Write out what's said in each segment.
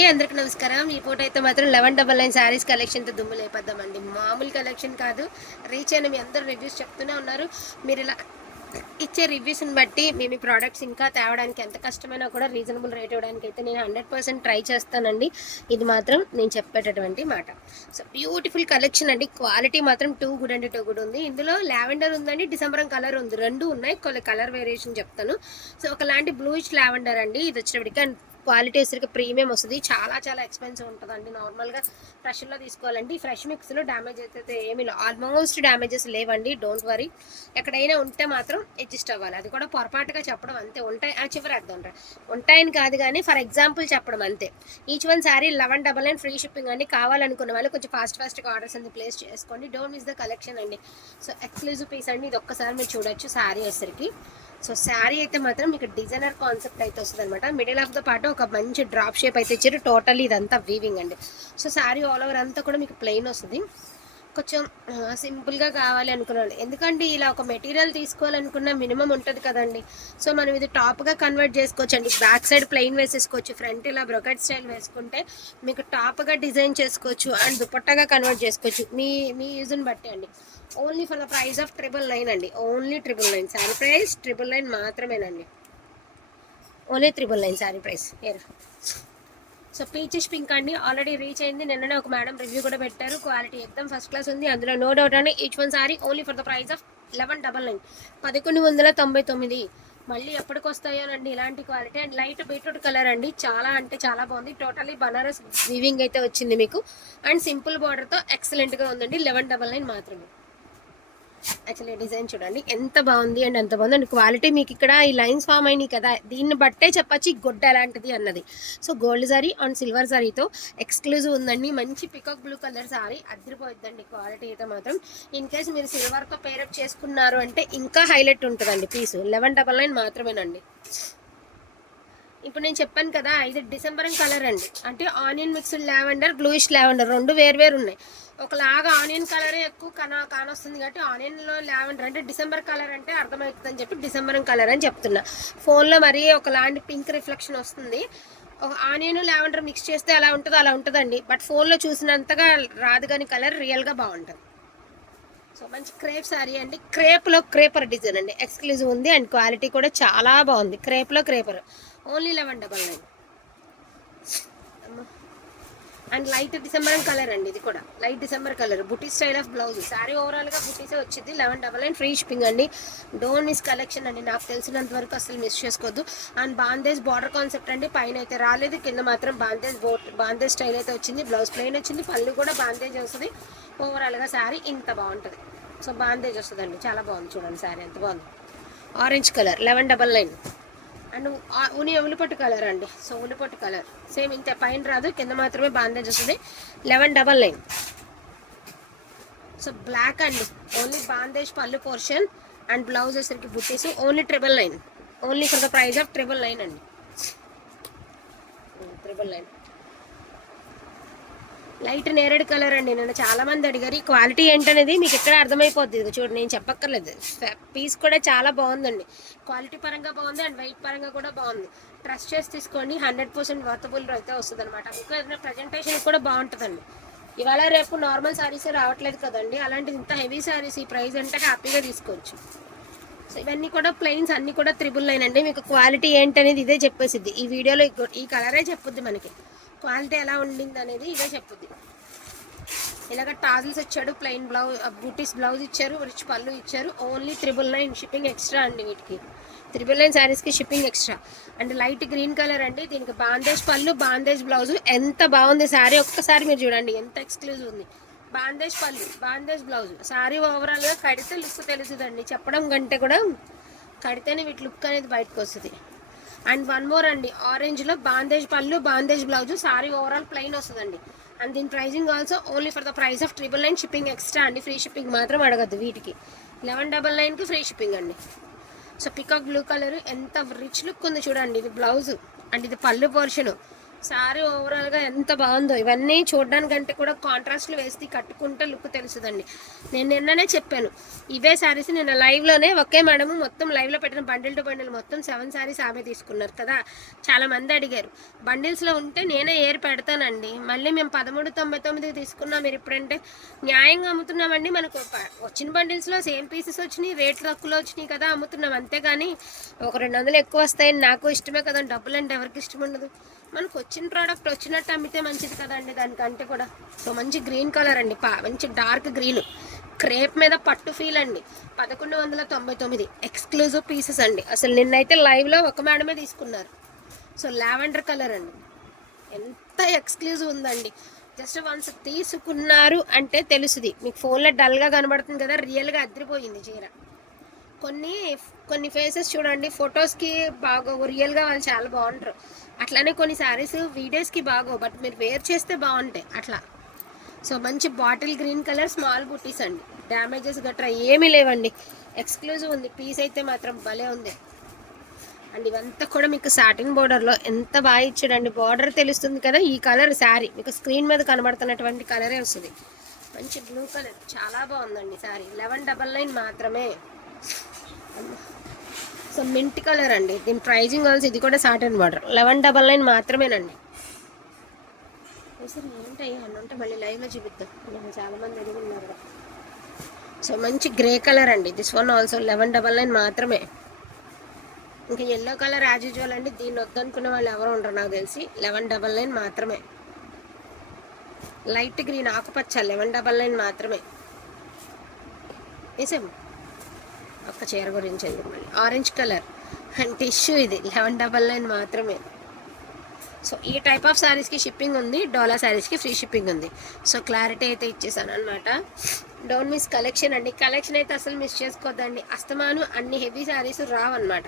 ఏ అందరికి నమస్కారం. ఈ ఫోటో అయితే మాత్రం లెవెన్ డబల్ నైన్ శారీస్ కలెక్షన్తో దుమ్ము అయిపోద్దామండి మామూలు కలెక్షన్ కాదు. రీచ్ అయిన మీ అందరూ రివ్యూస్ చెప్తూనే ఉన్నారు. మీరు ఇలా ఇచ్చే రివ్యూస్ని బట్టి మేము ఈ ప్రోడక్ట్స్ ఇంకా తేవడానికి ఎంత కష్టమైనా కూడా రీజనబుల్ రేట్ ఇవ్వడానికి అయితే నేను హండ్రెడ్ పర్సెంట్ ట్రై చేస్తానండి. ఇది మాత్రం నేను చెప్పేటటువంటి మాట. సో బ్యూటిఫుల్ కలెక్షన్ అండి. క్వాలిటీ మాత్రం టూ గుడ్ అండి టూ గుడ్ ఉంది. ఇందులో లావెండర్ ఉందండి డిసెంబరం కలర్ ఉంది. రెండు ఉన్నాయి. కొన్ని కలర్ వేరియేషన్ చెప్తాను. సో ఒకలాంటి బ్లూయిష్ లావెండర్ అండి. ఇది వచ్చినప్పటికీ క్వాలిటీ వచ్చరికి ప్రీమియం వస్తుంది. చాలా చాలా ఎక్స్పెన్సివ్ ఉంటుందండి. నార్మల్గా ఫ్రెష్లో తీసుకోవాలండి ఫ్రెష్ మిక్స్లో డ్యామేజ్ అయితే ఏమీ ఆల్మోస్ట్ డ్యామేజెస్ లేవండి. Don't worry. ఎక్కడైనా ఉంటే మాత్రం అడ్జస్ట్ అవ్వాలి. అది కూడా పొరపాటుగా చెప్పడం అంతే. ఉంటాయి. ఆ చివరి అర్థం ఉంటాయని కాదు కానీ ఫర్ ఎగ్జాంపుల్ చెప్పడం అంతే. Each one sari eleven double nine free shipping అండి. కావాలనుకున్న వాళ్ళు కొంచెం ఫాస్ట్ ఫాస్ట్గా ఆర్డర్స్ అనేది ప్లేస్ చేసుకోండి. డోంట్ మిస్ ద కలెక్షన్ అండి. సో ఎక్స్క్లూజివ్ పీస్ అండి. ఇది ఒక్కసారి మీరు చూడొచ్చు శారీ వచ్చరికి సో శారీ అయితే మాత్రం మీకు డిజైనర్ కాన్సెప్ట్ అయితే వస్తుంది అనమాట మిడిల్ ఆఫ్ ద పాటు ఒక మంచి డ్రాప్ షేప్ అయితే ఇచ్చారు. టోటల్ ఇదంతా వీవింగ్ అండి. సో శారీ ఆల్ ఓవర్ అంతా కూడా మీకు ప్లెయిన్ వస్తుంది. కొంచెం సింపుల్గా కావాలి అనుకున్నాను. ఎందుకంటే ఇలా ఒక మెటీరియల్ తీసుకోవాలనుకున్న మినిమం ఉంటుంది కదండి. సో మనం ఇది టాప్గా కన్వర్ట్ చేసుకోవచ్చు అండి బ్యాక్ సైడ్ ప్లెయిన్ వేసేసుకోవచ్చు. ఫ్రంట్ ఇలా బ్రొకెట్ స్టైల్ వేసుకుంటే మీకు టాప్గా డిజైన్ చేసుకోవచ్చు. అండ్ దుపట్టగా కన్వర్ట్ చేసుకోవచ్చు. మీ మీ యూజ్ని బట్టి అండి. Only for the price of triple nine అండి. Only triple nine. Sari price triple nine మాత్రమేనండి. Only triple nine sari price. So peaches pink అండి. ఆల్రెడీ రీచ్ అయింది. నిన్ననే ఒక మేడం రివ్యూ కూడా పెట్టారు. క్వాలిటీ ఎక్దమ్ ఫస్ట్ క్లాస్ ఉంది. అందులో నో డౌట్ అండి. Each one sari only for the price of eleven double nine పదకొండు వందల తొంభై తొమ్మిది. మళ్ళీ ఎప్పటికి వస్తాయోనండి ఇలాంటి quality and light beetroot colour అండి. చాలా అంటే చాలా బాగుంది. టోటలీ బనారస్ వివింగ్ అయితే వచ్చింది మీకు. అండ్ సింపుల్ బార్డర్తో ఎక్సలెంట్గా ఉందండి. లెవెన్ డబల్ నైన్ మాత్రమే. యాక్చువల్లీ డిజైన్ చూడండి. ఎంత బాగుంది అండ్ ఎంత బాగుంది అండ్ క్వాలిటీ మీకు ఇక్కడ ఈ లైన్స్ ఫామ్ అయినాయి కదా. దీన్ని బట్టే చెప్పచ్చు ఈ గొడ్డ ఎలాంటిది అన్నది. So gold sari and silver సారీతో exclusive ఉందండి. మంచి పికాక్ బ్లూ కలర్ సారీ అదిరిపోద్దండి క్వాలిటీ అయితే మాత్రం. ఇన్ కేస్ మీరు సిల్వర్తో పేరప్ చేసుకున్నారు అంటే ఇంకా హైలైట్ ఉంటుందండి పీసు లెవెన్ డబల్ నైన్ మాత్రమేనండి. ఇప్పుడు నేను చెప్పాను కదా ఇది డిసెంబర్ కలర్ అండి. అంటే onion mixed lavender bluish lavender రెండు వేరు వేరు ఉన్నాయి. ఒకలాగా ఆనియన్ కలరే ఎక్కువ కన కానొస్తుంది కాబట్టి ఆనియన్లో లావెండర్ అంటే డిసెంబర్ కలర్ అంటే అర్థమవుతుంది అని చెప్పి డిసెంబర్ కలర్ అని చెప్తున్నా. ఫోన్లో మరీ ఒకలాంటి పింక్ రిఫ్లెక్షన్ వస్తుంది. ఒక ఆనియన్ లావెండర్ మిక్స్ చేస్తే అలా ఉంటుందో అలా ఉంటుందండి. బట్ ఫోన్లో చూసినంతగా రాదు కానీ కలర్ రియల్గా బాగుంటుంది. సో మంచి క్రేప్ సారీ అండి. క్రేప్లో క్రేపర్ డిజైన్ అండి. ఎక్స్క్లూజివ్ ఉంది అండ్ క్వాలిటీ కూడా చాలా బాగుంది. క్రేప్లో creeper. Only eleven double nine and light December colour అండి ఇది కూడా. Light December colour. Buti style of blouse. Sari ఓవరాల్గా బుటీసే వచ్చింది. Eleven double and free shipping అండి. డోన్ మిస్ కలెక్షన్ అండి. నాకు తెలిసినంత వరకు అసలు మిస్ చేసుకోవద్దు. అండ్ బాందేజ్ బార్డర్ కాన్సెప్ట్ అండి. పైన అయితే రాలేదు. కింద మాత్రం బాందేజ్ బోట్ బాందేజ్ స్టైల్ అయితే వచ్చింది. బ్లౌజ్ ప్లెయిన్ వచ్చింది. పళ్ళు కూడా బాందేజ్ వస్తుంది. ఓవరాల్గా శారీ ఇంత బాగుంటుంది. సో బాందేజ్ వస్తుందండి. చాలా బాగుంది. చూడండి శారీ ఎంత బాగుంది. Orange colour eleven double nine. And ఉని ఉలిపట్టు కలర్ అండి. సో ఉలిపట్టు కలర్. సేమ్ ఇంత పైన రాదు కింద మాత్రమే బాందేజ్ వస్తుంది. Eleven double nine. So black అండి. ఓన్లీ బాందేజ్ పళ్ళు పోర్షన్ అండ్ బ్లౌజ్ వచ్చేసరికి బుట్టీస్ only triple nine. Only for the price of triple nine అండి. Triple nine. లైట్ నేరేడ్ కలర్ అండి. నన్ను చాలా మంది అడిగారు ఈ క్వాలిటీ ఏంటనేది మీకు ఇక్కడ అర్థమైపోద్ది? ఇది నేను చెప్పక్కర్లేదు. పీస్ కూడా చాలా బాగుందండి. క్వాలిటీ పరంగా బాగుంది అండ్ వెయిట్ పరంగా కూడా బాగుంది. ట్రస్ట్ చేసి తీసుకోండి. హండ్రెడ్ పర్సెంట్ వర్తబుల్ అయితే వస్తుంది అనమాట మీకు ఏదైనా ప్రజెంటేషన్ కూడా బాగుంటుందండి. ఇవాళ రేపు నార్మల్ శారీసే రావట్లేదు కదండి. అలాంటిది ఇంత హెవీ శారీస్ ఈ ప్రైస్ అంటే హ్యాపీగా తీసుకోవచ్చు. సో ఇవన్నీ కూడా ప్లెయిన్స్ అన్నీ కూడా త్రిబుల్ నైన్ అండి. మీకు క్వాలిటీ ఏంటనేది ఇదే చెప్పేసిద్ది. ఈ వీడియోలో ఈ- ఈ కలరే చెప్పుద్ది మనకి. క్వాలిటీ ఎలా ఉండింది అనేది ఇదే చెప్పుద్ది. ఇలాగ టాజిల్స్ ఇచ్చాడు ప్లెయిన్ బ్లౌజ్ బూటీస్ బ్లౌజ్ ఇచ్చారు రిచ్ పళ్ళు ఇచ్చారు only triple nine shipping extra అండి వీటికి. త్రిబుల్ నైన్ శారీస్కి shipping extra. And light green colour అండి దీనికి బాందేజ్ పళ్ళు బాందేజ్ బ్లౌజ్ ఎంత బాగుంది శారీ ఒక్కసారి మీరు చూడండి ఎంత ఎక్స్క్లూజివ్ ఉంది. బాందేజ్ పళ్ళు బాందేజ్ బ్లౌజ్. శారీ ఓవరాల్గా కడితే లుక్ తెలుసుదండి చెప్పడం కంటే కూడా కడితేనే వీటి లుక్ అనేది బయటకు వస్తుంది అండ్ వన్ మోర్ అండి ఆరెంజ్లో బాందేజ్ పళ్ళు bandhej blouse sari overall plain వస్తుందండి. అండ్ దీని pricing also only for the price of triple nine shipping extra అండి. ఫ్రీ షిప్పింగ్ మాత్రం అడగద్దు వీటికి. లెవెన్ డబల్ నైన్కి ఫ్రీ షిప్పింగ్ అండి. సో పికాక్ బ్లూ కలర్ ఎంత రిచ్ లుక్ ఉంది చూడండి. ఇది బ్లౌజ్ అండ్ ఇది పళ్ళు పోర్షను సారీ ఓవరాల్గా ఎంత బాగుందో. ఇవన్నీ చూడడానికంటే కూడా కాంట్రాస్ట్లు వేసి కట్టుకుంటే లుక్ తెలుసుదండి. నేను నిన్ననే చెప్పాను. ఇవే శారీస్ నిన్న లైవ్లోనే ఒకే మేడం మొత్తం లైవ్లో పెట్టిన బండిల్ టు బండిల్ మొత్తం సెవెన్ శారీస్ ఆమె తీసుకున్నారు కదా. చాలా మంది అడిగారు. బండిల్స్లో ఉంటే నేనే ఏరు పెడతానండి. మళ్ళీ మేము పదమూడు తొంభై తొమ్మిది తీసుకున్నాం. మీరు ఇప్పుడంటే న్యాయంగా అమ్ముతున్నామండి మనకు. వచ్చిన బండిల్స్లో సేమ్ పీసెస్ వచ్చినాయి రేట్ తక్కువలో వచ్చినాయి కదా అమ్ముతున్నాం. అంతేగాని ఒక రెండు వందలు ఎక్కువ వస్తాయని నాకు ఇష్టమే కదా. డబ్బులు అంటే ఎవరికి ఇష్టం ఉండదు. మనకు వచ్చిన ప్రోడక్ట్ వచ్చినట్టు అమ్మితే మంచిది కదండి దానికంటే కూడా. సో మంచి గ్రీన్ కలర్ అండి. పా మంచి డార్క్ గ్రీన్ క్రేప్ మీద పట్టు ఫీల్ అండి. పదకొండు వందల తొంభై తొమ్మిది. ఎక్స్క్లూజివ్ పీసెస్ అండి. అసలు నిన్నైతే లైవ్లో ఒక మేడమే తీసుకున్నారు. సో లావెండర్ కలర్ అండి. ఎంత ఎక్స్క్లూజివ్ ఉందండి. జస్ట్ వన్స్ తీసుకున్నారు అంటే తెలుసుది. మీకు ఫోన్లో డల్గా కనబడుతుంది కదా రియల్గా అదిరిపోయింది చీర. కొన్ని కొన్ని ఫేసెస్ చూడండి ఫొటోస్కి బాగోవు. రియల్గా వాళ్ళు చాలా బాగుంటారు. అట్లానే కొన్ని శారీస్ వీడియోస్కి బాగోవు. బట్ మీరు వేర్ చేస్తే బాగుంటాయి. అట్లా. సో మంచి బాటిల్ గ్రీన్ కలర్ స్మాల్ బుట్టీస్ అండి. డ్యామేజెస్ గట్రా ఏమీ లేవండి. ఎక్స్క్లూజివ్ ఉంది. పీస్ అయితే మాత్రం భలే ఉంది. అండ్ ఇవంతా కూడా మీకు సాటిన్ బోర్డర్లో ఎంత బాగా ఇచ్చాడండి. బార్డర్ తెలుస్తుంది కదా ఈ కలర్ శారీ మీకు స్క్రీన్ మీద కనబడుతున్నటువంటి కలరే వస్తుంది. మంచి బ్లూ కలర్ చాలా బాగుందండి శారీ లెవెన్ డబల్ నైన్ మాత్రమే. సో మింట్ కలర్ అండి. దీని ప్రైజింగ్ ఆల్సో ఇది కూడా satin border eleven double nine మాత్రమేనండి. సరే ఏంటయ్యా అని ఉంటే మళ్ళీ లైవ్లో చూపిద్దాం. నేను చాలామంది అడిగి ఉన్నారు సో మంచి గ్రే కలర్ అండి. This one also eleven double nine మాత్రమే. ఇంకా ఎల్లో కలర్ యాజ్ యూజువల్ అండి. దీన్ని వద్దనుకునే వాళ్ళు ఎవరు ఉండరు నాకు తెలిసి. లెవెన్ డబల్ నైన్ మాత్రమే. లైట్ గ్రీన్ ఆకుపచ్చ లెవెన్ డబల్ నైన్ మాత్రమే. వేసాము ఒక చీర గురించి ఎందుకు మళ్ళీ? ఆరెంజ్ కలర్ అండ్ టిష్యూ ఇది. లెవెన్ డబల్ నైన్ మాత్రమే. సో ఈ టైప్ ఆఫ్ శారీస్కి షిప్పింగ్ ఉంది. డోలా శారీస్కి ఫ్రీ షిప్పింగ్ ఉంది. సో క్లారిటీ అయితే ఇచ్చేసాను అనమాట డోంట్ మిస్ కలెక్షన్ అండి. కలెక్షన్ అయితే అసలు మిస్ చేసుకోవద్దండి అస్తమాను అన్ని హెవీ శారీస్ రావన్నమాట.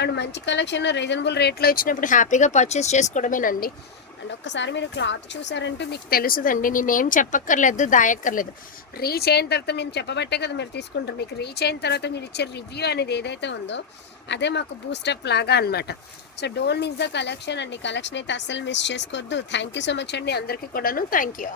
అండ్ మంచి కలెక్షన్ రీజనబుల్ రేట్లో ఇచ్చినప్పుడు హ్యాపీగా పర్చేస్ చేసుకోవడమేనండి. అండ్ ఒక్కసారి మీరు క్లాత్ చూసారంటే మీకు తెలుసుదండి. నేనేం చెప్పక్కర్లేదు దాయక్కర్లేదు. రీచ్ అయిన తర్వాత మేము చెప్పబట్టే కదా మీరు తీసుకుంటారు. మీకు రీచ్ అయిన తర్వాత మీరు ఇచ్చే రివ్యూ అనేది ఏదైతే ఉందో అదే మాకు బూస్టప్ లాగా అనమాట so don't miss the collection అండి. కలెక్షన్ అయితే అస్సలు మిస్ చేసుకోవద్దు. థ్యాంక్ యూ సో మచ్ అండి. అందరికీ కూడాను థ్యాంక్ యూ.